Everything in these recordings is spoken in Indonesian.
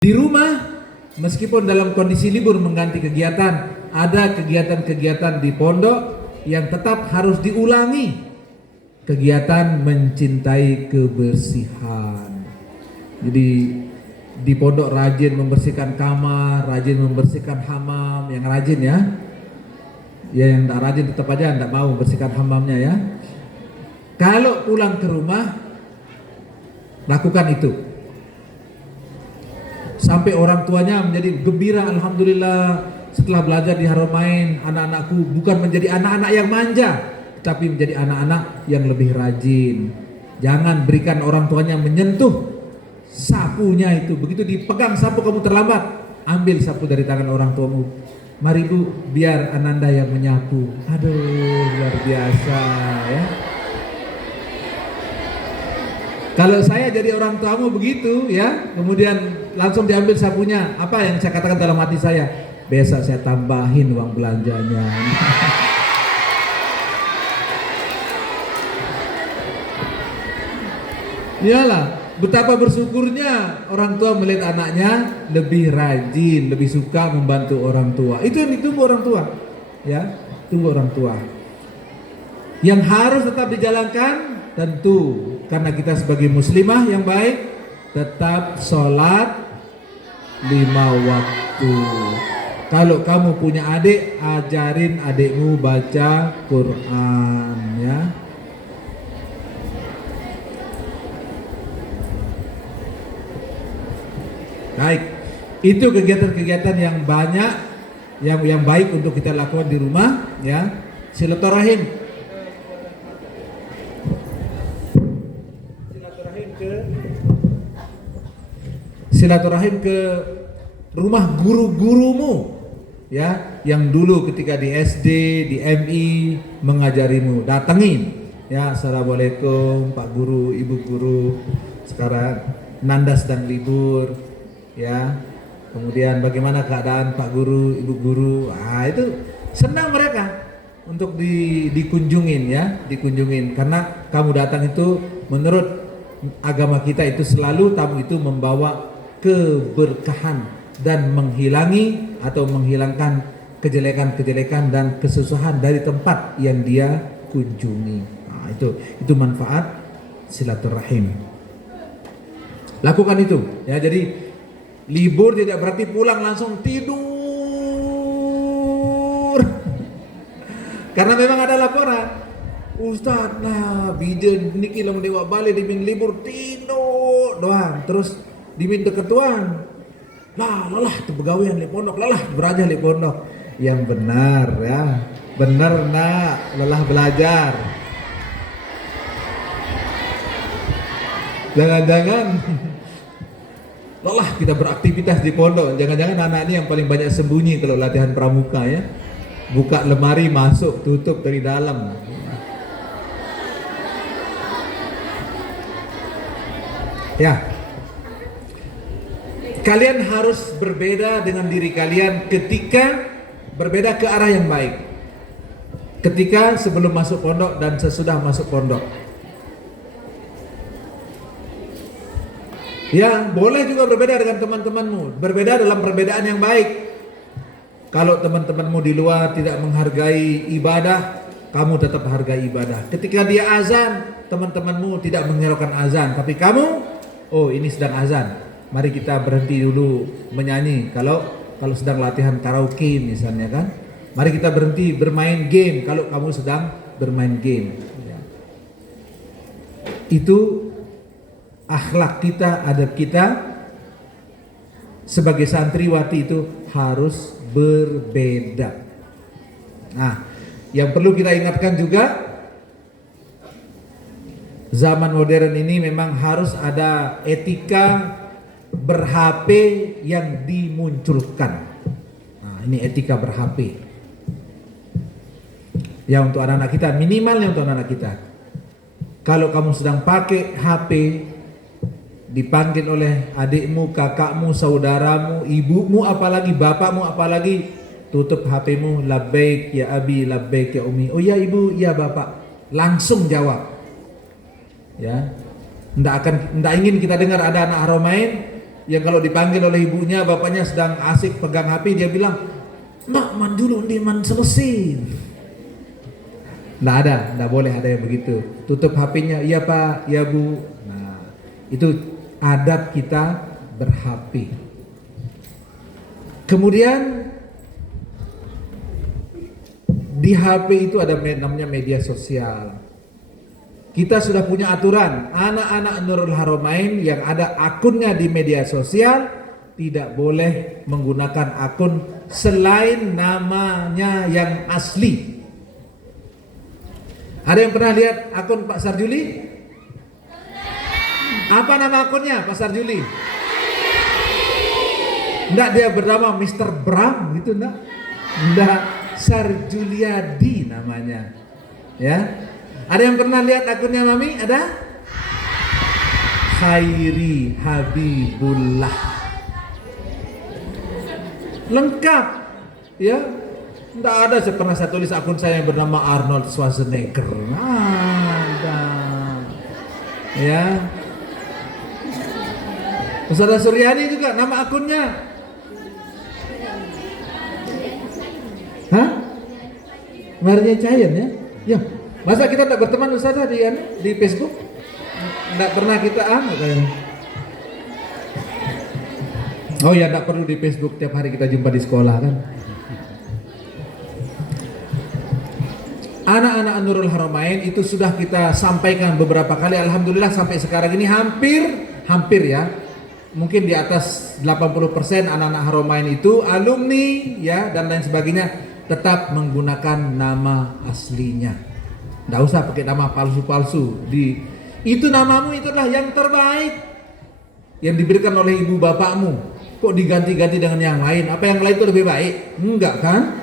Di rumah, meskipun dalam kondisi libur mengganti kegiatan, ada kegiatan-kegiatan di pondok yang tetap harus diulangi. Kegiatan mencintai kebersihan. Jadi di pondok rajin membersihkan kamar, rajin membersihkan hammam, yang rajin ya. Ya yang tidak rajin tetap aja tidak mau membersihkan hammamnya ya. Kalau pulang ke rumah, lakukan itu. Sampai orang tuanya menjadi gembira, alhamdulillah setelah belajar di Haramain, anak-anakku bukan menjadi anak-anak yang manja, tapi menjadi anak-anak yang lebih rajin. Jangan berikan orang tuanya menyentuh sapunya itu. Begitu dipegang sapu kamu terlambat, ambil sapu dari tangan orang tuamu. Mari Bu, biar Ananda yang menyapu. Aduh, luar biasa ya. Kalau saya jadi orang tuamu begitu ya, kemudian langsung diambil sapunya, apa yang saya katakan dalam hati saya? Besok saya tambahin uang belanjanya. Iyalah, betapa bersyukurnya orang tua melihat anaknya lebih rajin, lebih suka membantu orang tua. Itu yang ditunggu orang tua, ya, tunggu orang tua. Yang harus tetap dijalankan tentu karena kita sebagai muslimah yang baik tetap sholat 5 waktu. Kalau kamu punya adik, ajarin adikmu baca Quran ya. Baik, itu kegiatan-kegiatan yang banyak yang baik untuk kita lakukan di rumah ya. Silaturahim. Silaturahim ke rumah guru-gurumu ya, yang dulu ketika di SD, di MI mengajarimu, datengin ya. Assalamualaikum Pak Guru, Ibu Guru, sekarang Nanda sedang libur ya, kemudian bagaimana keadaan Pak Guru, Ibu Guru. Itu senang mereka untuk dikunjungin ya, dikunjungin karena kamu datang itu menurut agama kita itu selalu tamu itu membawa keberkahan dan menghilangi atau menghilangkan kejelekan-kejelekan dan kesusahan dari tempat yang dia kunjungi. Itu manfaat silaturahim. Lakukan itu ya. Jadi libur tidak berarti pulang langsung tidur. Karena memang ada laporan, Ustaz, nah bijen niki lam dewa balik dimin libur tidur doang, terus dimin ketuaan. Lelah tu begawian di pondok, lelah belajar di pondok. Yang benar ya, benar nak, lelah belajar. Jangan-jangan lelah kita beraktivitas di pondok. Jangan-jangan anak ini yang paling banyak sembunyi kalau latihan pramuka ya. Buka lemari masuk, tutup dari dalam. Ya. Kalian harus berbeda dengan diri kalian ketika berbeda ke arah yang baik. Ketika sebelum masuk pondok dan sesudah masuk pondok. Ya, boleh juga berbeda dengan teman-temanmu. Berbeda dalam perbedaan yang baik. Kalau teman-temanmu di luar tidak menghargai ibadah, kamu tetap hargai ibadah. Ketika dia azan, teman-temanmu tidak menghiraukan azan, tapi kamu, oh ini sedang azan, mari kita berhenti dulu menyanyi. Kalau sedang latihan karaoke misalnya kan, mari kita berhenti bermain game kalau kamu sedang bermain game ya. Itu akhlak kita, adab kita sebagai santriwati itu harus berbeda. Nah, yang perlu kita ingatkan juga, zaman modern ini memang harus ada etika ber-HP yang dimunculkan. Nah, ini etika ber-HP. Ya untuk anak-anak kita, minimalnya untuk anak-anak kita. Kalau kamu sedang pakai HP, dipanggil oleh adikmu, kakakmu, saudaramu, ibumu, apalagi bapakmu, apalagi, tutup HPmu. Labbaik ya abi, labbaik ya umi. Oh ya ibu, ya bapak. Langsung jawab. Ya, tidak ingin kita dengar ada anak Haramain Yang kalau dipanggil oleh ibunya, bapaknya sedang asik pegang HP, dia bilang, "Mbak, man dulu, dia man selesai." Nggak ada, nggak boleh ada yang begitu. Tutup HP-nya, "Iya Pak, iya Bu." Nah, itu adab kita ber-HP. Kemudian di HP itu ada namanya media sosial. Kita sudah punya aturan, anak-anak Nurul Haramain yang ada akunnya di media sosial tidak boleh menggunakan akun selain namanya yang asli. Ada yang pernah lihat akun Pak Sarjuli? Apa nama akunnya Pak Sarjuli? Enggak, dia bernama Mr. Bram gitu, enggak, Sarjuliadi namanya. Ya. Ada yang pernah lihat akunnya Mami? Ada? Khairi Habibullah. Lengkap. Ya. Tidak ada pernah saya tulis akun saya yang bernama Arnold Schwarzenegger. Ada. Ya. Ustazah Suryani juga nama akunnya. Hah? Maria Cayan ya? Ya. Masa kita tak berteman Ustazah di Facebook? Tidak pernah kita oh ya, tidak perlu di Facebook tiap hari kita jumpa di sekolah kan. Anak-anak Nurul Haramain itu sudah kita sampaikan beberapa kali. Alhamdulillah sampai sekarang ini hampir ya, mungkin di atas 80% anak-anak Haramain itu alumni ya dan lain sebagainya tetap menggunakan nama aslinya. Nggak usah pakai nama palsu-palsu. Itu namamu itulah yang terbaik yang diberikan oleh ibu bapakmu. Kok diganti-ganti dengan yang lain? Apa yang lain itu lebih baik? Enggak kan?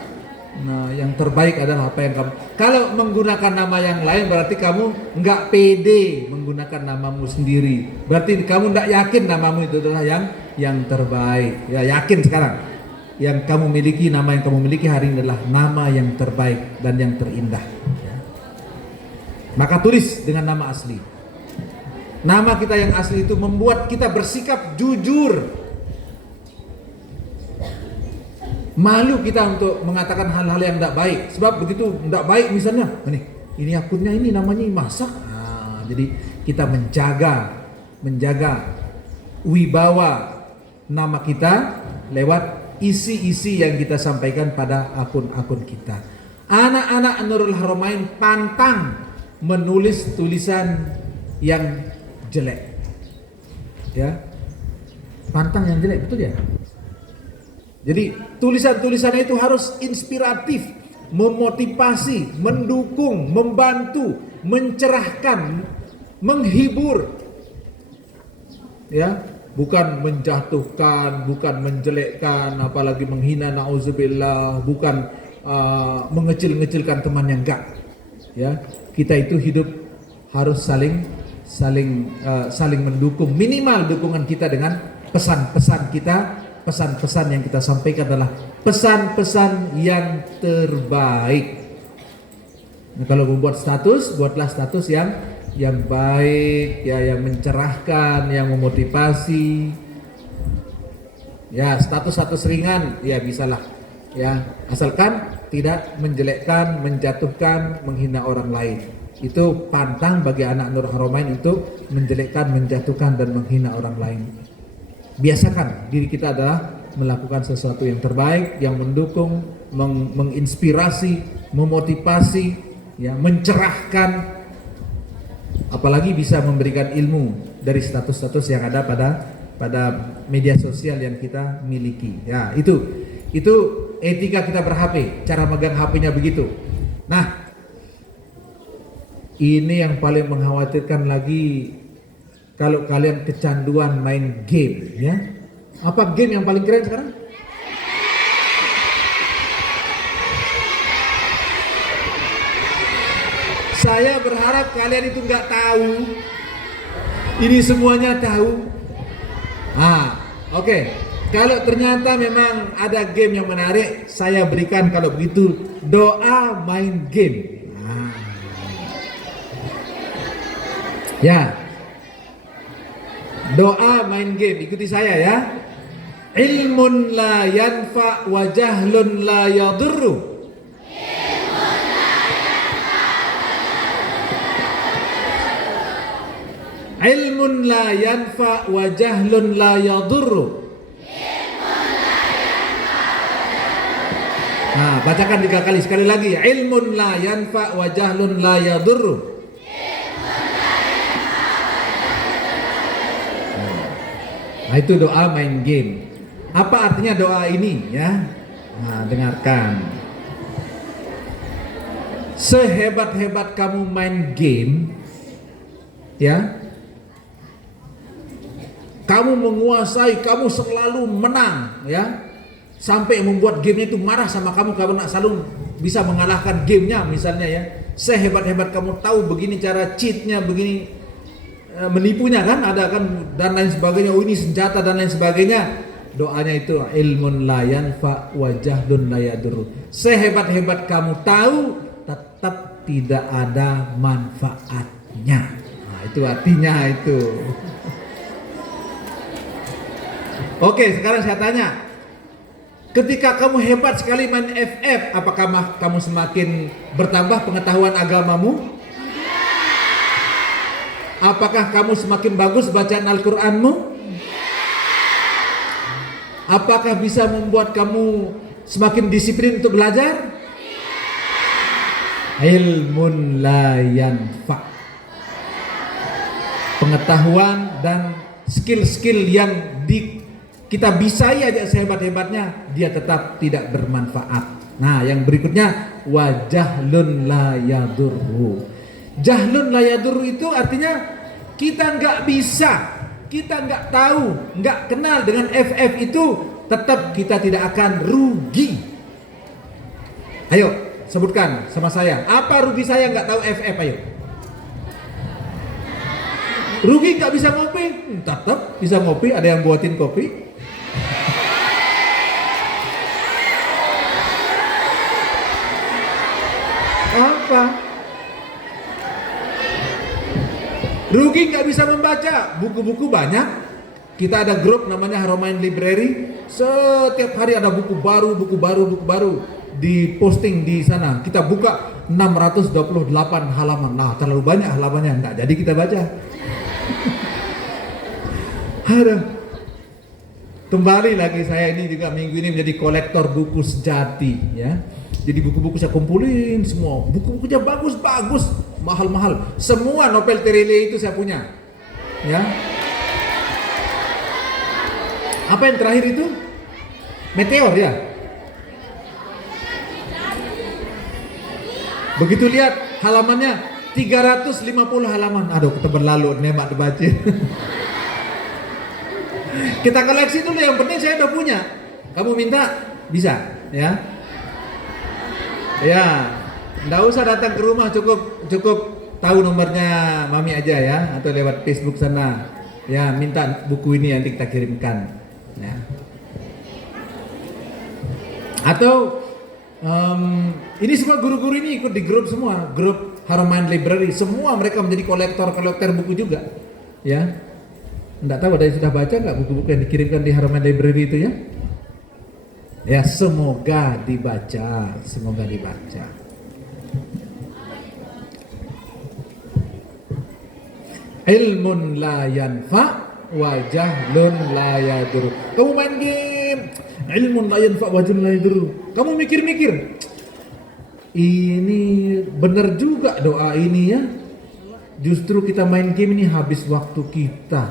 Nah, yang terbaik adalah apa yang kamu. Kalau menggunakan nama yang lain berarti kamu enggak pede menggunakan namamu sendiri. Berarti kamu enggak yakin namamu itu adalah yang terbaik. Ya, yakin sekarang. Yang kamu miliki, nama yang kamu miliki hari ini adalah nama yang terbaik dan yang terindah. Maka tulis dengan nama asli. Nama kita yang asli itu membuat kita bersikap jujur. Malu kita untuk mengatakan hal-hal yang tidak baik. Sebab begitu tidak baik misalnya, ini akunnya ini namanya masak. Jadi kita menjaga wibawa nama kita lewat isi-isi yang kita sampaikan pada akun-akun kita. Anak-anak Nurul Haramain pantang menulis tulisan yang jelek, ya, pantang yang jelek, betul ya. Jadi tulisan-tulisannya itu harus inspiratif, memotivasi, mendukung, membantu, mencerahkan, menghibur, ya, bukan menjatuhkan, bukan menjelekkan, apalagi menghina, nauzubillah, bukan mengecil-ngecilkan teman yang enggak, ya. Kita itu hidup harus saling mendukung. Minimal dukungan kita dengan pesan-pesan kita, pesan-pesan yang kita sampaikan adalah pesan-pesan yang terbaik. Nah, kalau membuat status, buatlah status yang baik, ya, yang mencerahkan, yang memotivasi. Ya, status-status ringan, ya bisalah. Ya, asalkan tidak menjelekkan, menjatuhkan, menghina orang lain. Itu pantang bagi anak Nur Haramain untuk menjelekkan, menjatuhkan dan menghina orang lain. Biasakan diri kita adalah melakukan sesuatu yang terbaik, yang mendukung, menginspirasi, memotivasi, ya, mencerahkan, apalagi bisa memberikan ilmu dari status-status yang ada pada media sosial yang kita miliki. Ya, itu etika kita ber-HP, cara megang HP-nya begitu. Nah, ini yang paling mengkhawatirkan lagi kalau kalian kecanduan main game, ya. Apa game yang paling keren sekarang? Saya berharap kalian itu nggak tahu. Ini semuanya tahu. Oke. Kalau ternyata memang ada game yang menarik, saya berikan kalau begitu doa main game. Ya. Doa main game, ikuti saya ya. Ilmun la yanfa wa jahlun la yadurru. Ilmun la yanfa wa jahlun la yadurru. Nah, bacakan 3 kali, sekali lagi. Ilmun la yanfa wa jahlun la yadurru. Nah, itu doa main game. Apa artinya doa ini ya? Nah, dengarkan. Sehebat-hebat kamu main game, ya, kamu menguasai, kamu selalu menang, ya, sampai membuat gamenya itu marah sama kamu nak selalu bisa mengalahkan gamenya misalnya ya. Sehebat-hebat kamu tahu begini cara cheatnya, begini menipunya kan, ada kan dan lain sebagainya. Oh ini senjata dan lain sebagainya. Doanya itu ilmun la yanfa wa jahlun la yadurru. Sehebat-hebat kamu tahu, tetap tidak ada manfaatnya. Nah, itu artinya itu. Oke, sekarang saya tanya. Ketika kamu hebat sekali main FF, apakah kamu semakin bertambah pengetahuan agamamu? Apakah kamu semakin bagus bacaan Al-Qur'anmu? Apakah bisa membuat kamu semakin disiplin untuk belajar? Ilmun la yanfa. Pengetahuan dan skill-skill yang kita bisai aja sehebat-hebatnya, dia tetap tidak bermanfaat. Nah, yang berikutnya wajahlun la yadurru. Jahlun la yadurru itu artinya kita nggak bisa, kita nggak tahu, nggak kenal dengan FF itu, tetap kita tidak akan rugi. Ayo sebutkan sama saya, apa rugi saya nggak tahu FF? Ayo. Rugi nggak bisa ngopi? Tetap bisa ngopi, ada yang buatin kopi. Apa? Rugi nggak bisa membaca, buku-buku banyak. Kita ada grup namanya Haramain Library. Setiap hari ada buku baru diposting di sana. Kita buka 628 halaman. Nah, terlalu banyak halamannya, nggak jadi kita baca. Aduh. Kembali lagi saya ini juga minggu ini menjadi kolektor buku sejati ya. Jadi buku-buku saya kumpulin semua, buku-bukunya bagus-bagus, mahal-mahal. Semua novel Terelie itu saya punya. Ya. Apa yang terakhir itu? Meteor ya. Begitu lihat halamannya 350 halaman. Aduh, kita berlalu nembak dibaca. Kita koleksi dulu, yang penting saya udah punya. Kamu minta bisa, ya. Ya, nggak usah datang ke rumah, cukup tahu nomornya mami aja ya, atau lewat Facebook sana. Ya, minta buku ini nanti kita kirimkan. Ya. Atau ini semua guru-guru ini ikut di grup semua, grup Haramain Library. Semua mereka menjadi kolektor buku juga. Ya, nggak tahu ada yang sudah baca nggak buku-buku yang dikirimkan di Haramain Library itu ya? Ya, semoga dibaca. Ilmun la yanfa wa jahlun la yadur. Kamu main game, ilmun la yanfa wa jahlun la yadur. Kamu mikir-mikir, ini benar juga doa ini ya. Justru kita main game ini habis waktu kita,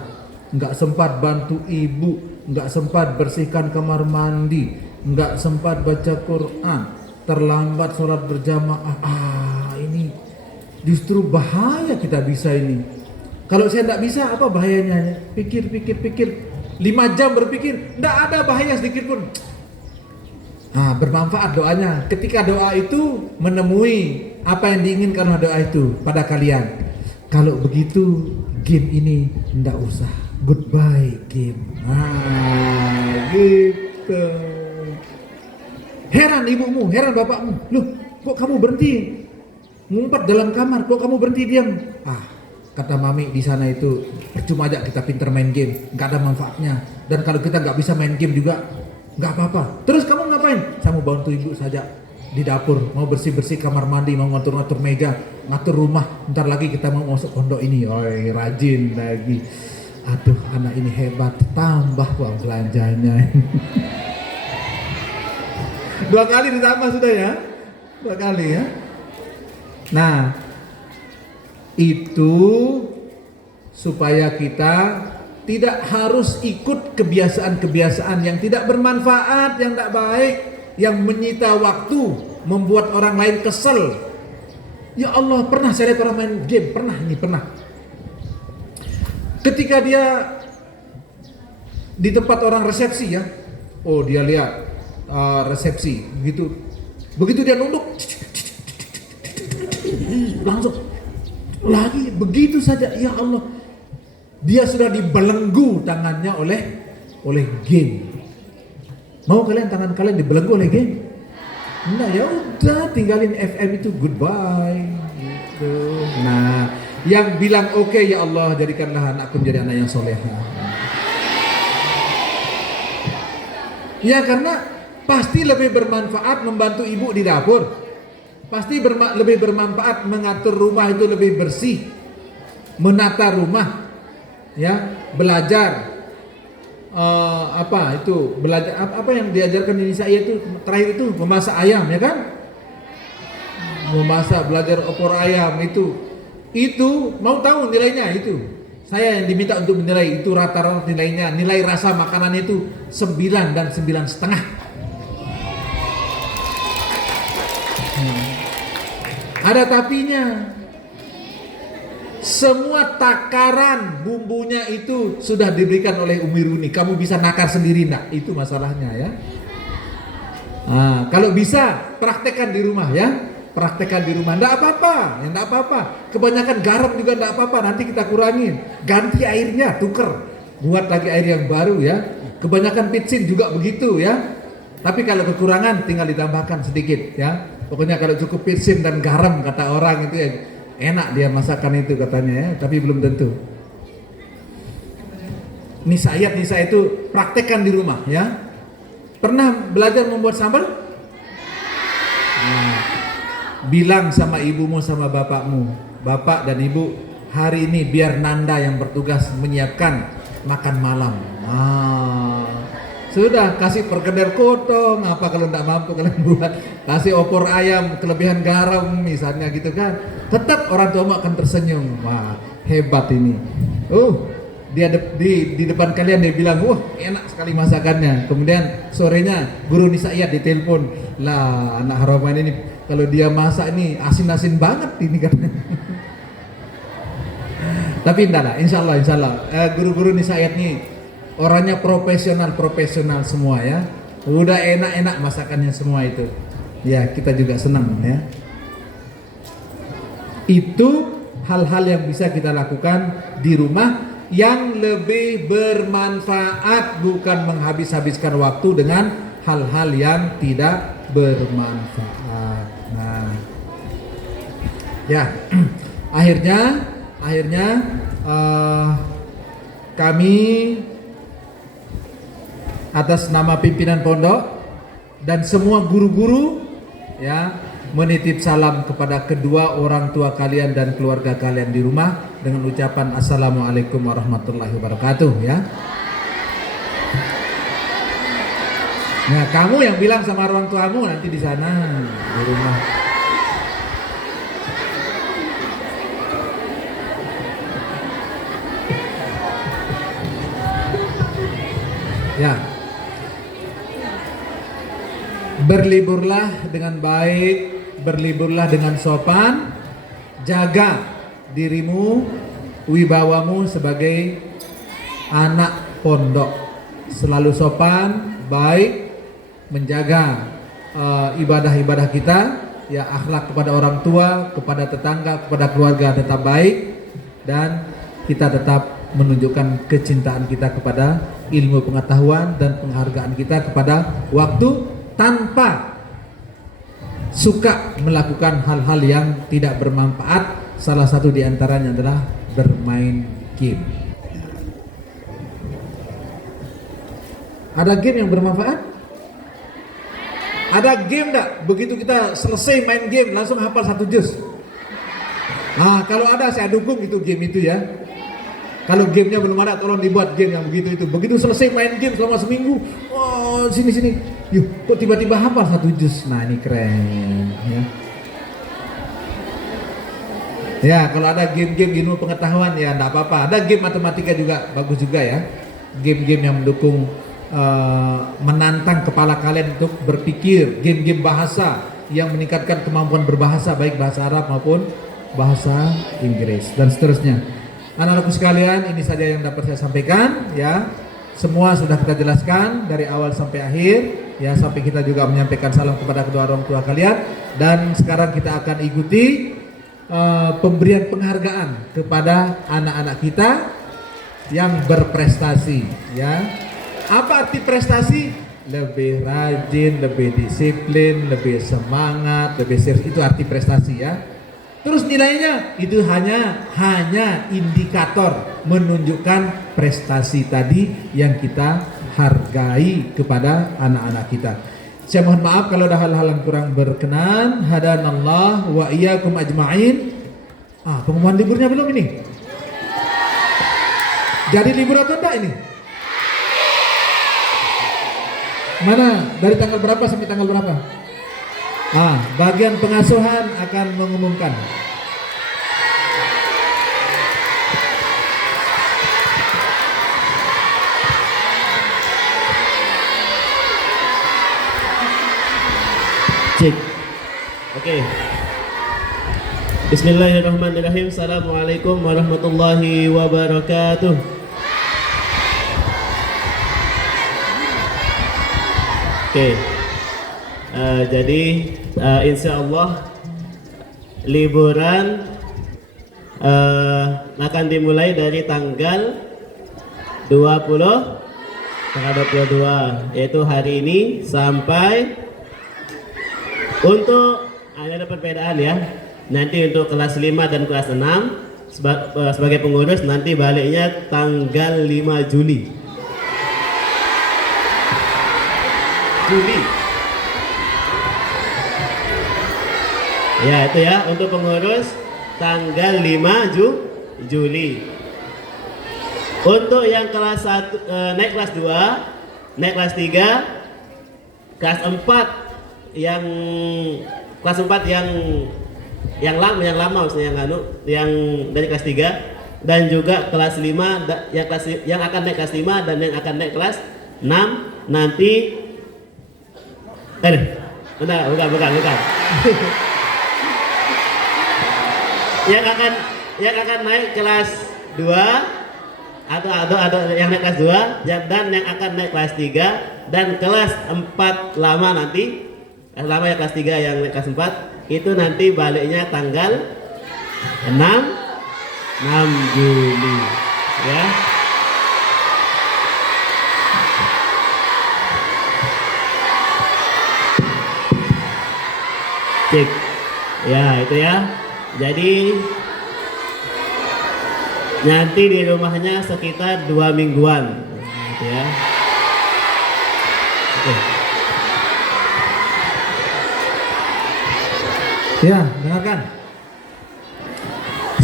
nggak sempat bantu ibu, nggak sempat bersihkan kamar mandi, nggak sempat baca Quran, terlambat sholat berjamaah. Ini justru bahaya kita bisa ini. Kalau saya nggak bisa, apa bahayanya? Pikir 5 jam berpikir, nggak ada bahaya sedikit pun. Bermanfaat doanya. Ketika doa itu menemui apa yang diinginkan oleh doa itu pada kalian. Kalau begitu, game ini nggak usah. Goodbye game. Gitu. Heran ibumu, heran bapakmu. Loh, kok kamu berhenti ngumpet dalam kamar? Kok kamu berhenti diam? kata mami di sana itu percuma aja kita pinter main game, nggak ada manfaatnya. Dan kalau kita nggak bisa main game juga nggak apa-apa. Terus kamu ngapain? Saya mau bantu ibu saja di dapur, mau bersih-bersih kamar mandi, mau ngatur-ngatur meja, ngatur rumah. Ntar lagi kita mau masuk pondok ini, oi rajin lagi. Aduh, anak ini hebat, tambah uang belanjanya. 2 kali ditambah sudah ya, 2 kali ya. Nah, itu supaya kita tidak harus ikut kebiasaan-kebiasaan yang tidak bermanfaat, yang tidak baik, yang menyita waktu, membuat orang lain kesel. Ya Allah, pernah saya lihat orang main game, pernah. Ketika dia di tempat orang resepsi ya, oh dia lihat resepsi, begitu dia nunduk, langsung lagi begitu saja. Ya Allah, dia sudah dibelenggu tangannya oleh game. Mau kalian tangan kalian dibelenggu oleh game? Nah ya udah, tinggalin FM itu, goodbye gitu. Nah, yang bilang oke, ya Allah jadikanlah anakku menjadi anak yang soleha. Ya karena pasti lebih bermanfaat membantu ibu di dapur. Pasti lebih bermanfaat mengatur rumah itu lebih bersih, menata rumah, ya, belajar apa yang diajarkan di saya itu terakhir itu memasak ayam, ya kan? Memasak, belajar opor ayam itu mau tahu nilainya itu. Saya yang diminta untuk menilai itu rata-rata nilainya, nilai rasa makanan itu 9 dan 9,5. Ada tapinya. Semua takaran bumbunya itu sudah diberikan oleh Umi Runi. Kamu bisa nakar sendiri enggak? Itu masalahnya ya. Nah, kalau bisa praktekkan di rumah ya. Praktekkan di rumah, enggak apa-apa, ya enggak apa-apa. Kebanyakan garam juga enggak apa-apa, nanti kita kurangin. Ganti airnya, tuker. Buat lagi air yang baru ya. Kebanyakan pitsin juga begitu ya. Tapi kalau kekurangan tinggal ditambahkan sedikit ya. Pokoknya kalau cukup pitsin dan garam kata orang itu ya enak dia masakan itu katanya ya, tapi belum tentu. Nisa itu praktekkan di rumah ya. Pernah belajar membuat sambal? Nah, bilang sama ibumu sama bapakmu, bapak dan ibu, hari ini biar Nanda yang bertugas menyiapkan makan malam. Sudah, kasih perkedel kotong, apa kalau tidak mampu kalian buat, kasih opor ayam kelebihan garam misalnya gitu kan, tetap orang tuamu akan tersenyum. Wah, hebat ini. Dia di depan kalian dia bilang, wah enak sekali masakannya. Kemudian sorenya guru Nisa'iyat ditelepon, lah anak harapan ini kalau dia masak ini asin-asin banget ini katanya. Tapi enggak lah, insya Allah guru-guru Nisa'iyat ini orangnya profesional semua ya. Udah enak-enak masakannya semua itu. Ya, kita juga senang ya. Itu hal-hal yang bisa kita lakukan di rumah yang lebih bermanfaat, bukan menghabis-habiskan waktu dengan hal-hal yang tidak bermanfaat. Nah, ya, akhirnya kami atas nama pimpinan pondok dan semua guru-guru ya menitip salam kepada kedua orang tua kalian dan keluarga kalian di rumah dengan ucapan Assalamualaikum warahmatullahi wabarakatuh ya. Nah, kamu yang bilang sama orang tuamu nanti di sana di rumah. Ya. Berliburlah dengan baik, berliburlah dengan sopan, jaga dirimu, wibawamu sebagai anak pondok. Selalu sopan, baik, menjaga ibadah-ibadah kita, ya akhlak kepada orang tua, kepada tetangga, kepada keluarga tetap baik, dan kita tetap menunjukkan kecintaan kita kepada ilmu pengetahuan dan penghargaan kita kepada waktu, tanpa suka melakukan hal-hal yang tidak bermanfaat. Salah satu diantaranya adalah bermain game. Ada game yang bermanfaat? Ada game enggak? Begitu kita selesai main game langsung hafal 1 juz. Nah, kalau ada saya dukung itu game itu ya. Kalau gamenya belum ada, tolong dibuat game yang begitu itu. Begitu selesai main game selama seminggu, oh sini, yuk, kok tiba-tiba hafal 1 juz. Nah ini keren ya. Ya kalau ada game-game ilmu pengetahuan ya enggak apa-apa. Ada game matematika juga bagus juga ya. Game-game yang mendukung menantang kepala kalian untuk berpikir. Game-game bahasa yang meningkatkan kemampuan berbahasa, baik bahasa Arab maupun bahasa Inggris dan seterusnya. Anak-anakku sekalian, ini saja yang dapat saya sampaikan ya. Semua sudah kita jelaskan dari awal sampai akhir ya, sampai kita juga menyampaikan salam kepada kedua orang tua kalian. Dan sekarang kita akan ikuti pemberian penghargaan kepada anak-anak kita yang berprestasi ya. Apa arti prestasi? Lebih rajin, lebih disiplin, lebih semangat, lebih serius, itu arti prestasi ya. Terus nilainya itu hanya indikator menunjukkan prestasi tadi yang kita hargai kepada anak-anak kita. Saya mohon maaf kalau ada hal-hal yang kurang berkenan. Hadanallah wa iyyakum ajma'in. Pengumuman liburnya belum ini? Jadi libur atau enggak ini? Mana? Dari tanggal berapa sampai tanggal berapa? Bagian pengasuhan akan mengumumkan. Cek. Oke. Bismillahirrahmanirrahim. Assalamualaikum warahmatullahi wabarakatuh. Oke. Jadi insya Allah liburan akan dimulai dari tanggal 22 yaitu hari ini sampai untuk ada perbedaan ya. Nanti untuk kelas 5 dan kelas 6 sebagai pengurus nanti baliknya tanggal 5 Juli. Ya itu ya untuk pengurus tanggal 5 Juli. Untuk yang kelas 1 naik kelas 2, naik kelas 3, kelas 4 yang lama maksudnya yang dari kelas 3 dan juga kelas 5 yang akan naik kelas 5 dan yang akan naik kelas 6 nanti bukan. yang akan naik kelas 2 atau yang naik kelas 2 dan yang akan naik kelas 3 dan kelas 4 lama nanti kelas lama ya kelas 3 yang naik kelas 4 itu nanti baliknya tanggal 6 Juli ya. Cek ya itu ya. Jadi nanti di rumahnya sekitar 2 mingguan gitu ya. Oke. Ya, dengarkan.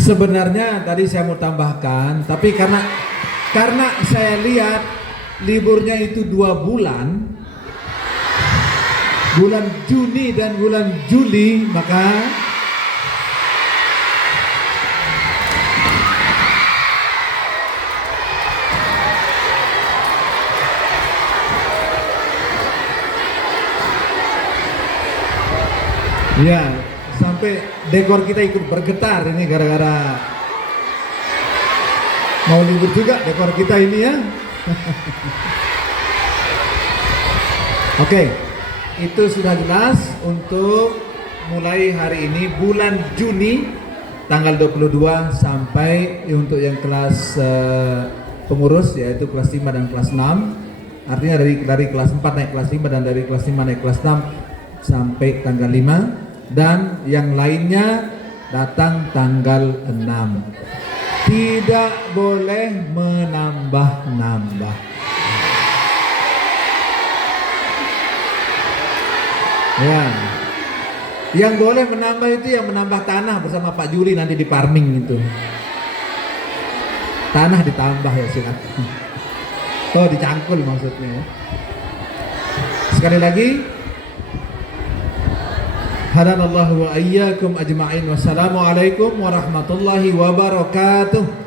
Sebenarnya tadi saya mau tambahkan, tapi karena saya lihat liburnya itu 2 bulan, bulan Juni dan bulan Juli, maka ya sampai dekor kita ikut bergetar ini gara-gara mau libur juga dekor kita ini ya. Oke, itu sudah jelas untuk mulai hari ini bulan Juni tanggal 22 sampai untuk yang kelas pengurus yaitu kelas 5 dan kelas 6. Artinya dari kelas 4 naik kelas 5 dan dari kelas 5 naik kelas 6 sampai tanggal 5 dan yang lainnya datang tanggal 6. Tidak boleh menambah-nambah. Ya. Yang boleh menambah itu yang menambah tanah bersama Pak Juli nanti di farming itu. Tanah ditambah ya silakan. Oh, dicangkul maksudnya ya. Sekali lagi, hadanallahu wa iyyakum ajma'in. Wassalamualaikum warahmatullahi wabarakatuh.